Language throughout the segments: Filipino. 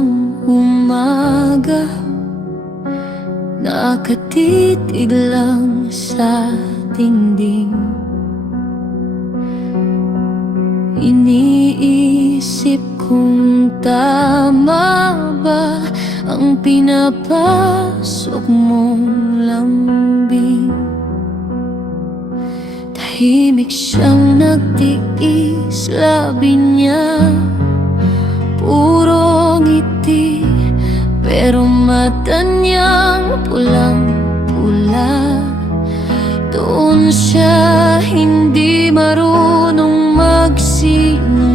ng umaga, nakatitig lang sa dingding. Iniisip kung tama ba ang pinapasok mong lambing. Tahimik siyang nagtiis, labi niya puro ngiti, pero mata niyang pulang-pula. Doon siya hindi marunong magsinungaling.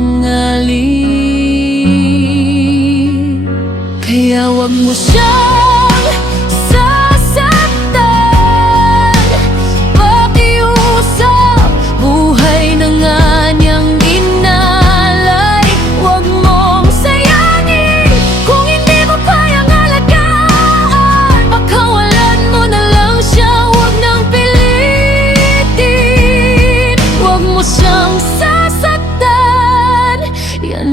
Kaya wag mo siyang sasaktan, pakiusap, buhay na nga niyang inalay. Wag mong sayangin kung hindi mo kayang alagaan. Pakawalan mo na lang siya, wag nang pilitin. Wag mo siyang sasaktan, yan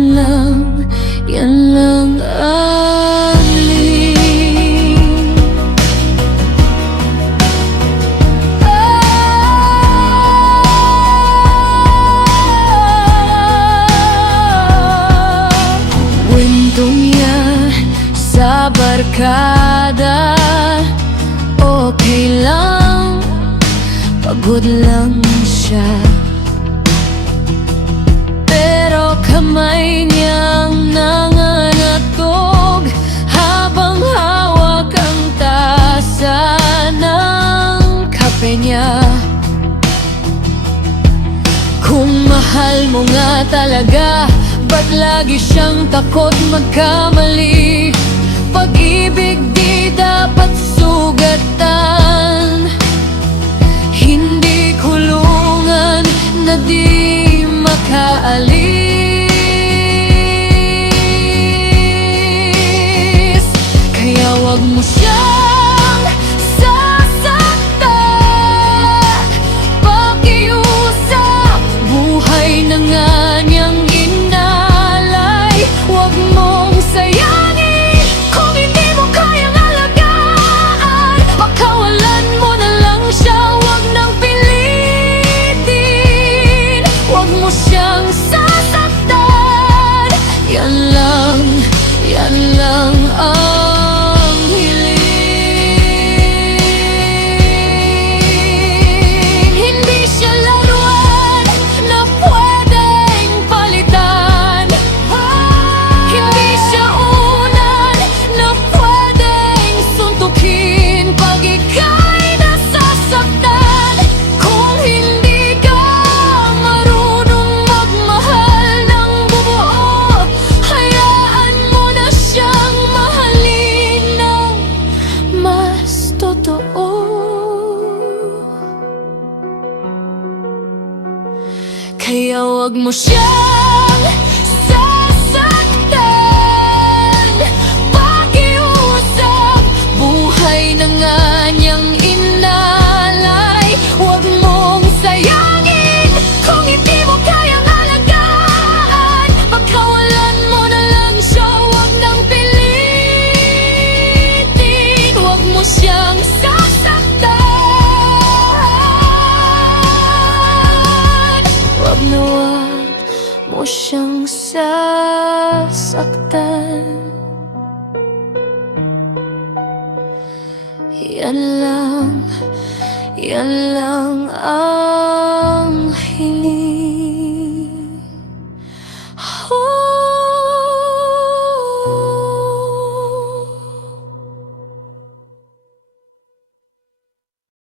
lang ang hiling. Kwento niya sa barkada, okay lang, pagod lang siya. Pero kamay niyang nangangatog habang hawak ang tasa ng kape niya. Kung mahal mo nga talaga, ba't lagi siyang takot magkamali? Pag-ibig di dapat sugatan, hindi kulungan na di makaalis. Kaya wag mo siyang sasaktan, pakiusap, buhay na nga niyang inalay. Wag mong sayangin kung hindi mo kayang alagaan. Pakawalan mo na lang siya, wag nang pilitin. Wag mo siyang sasaktan, yan lang ang hiling. Hindi siya laruan na pwedeng palitan. Hindi siya unan na pwedeng suntukin. Pag ika'y nasasaktan, kung hindi ka marunong magmahal ng bubuo, hayaan mo na siyang mahalin ng mas totoo. Kaya wag mo siyang sasaktan, pakiusap, buhay na nga niyang inalay. Wag mong sayangin kung hindi mo kayang alagaan. Pagkawalan mo na lang siya, wag nang pilitin. Wag mo siyang sasaktan, wag na wag mo siyang sasaktan. Yan lang ang hiling.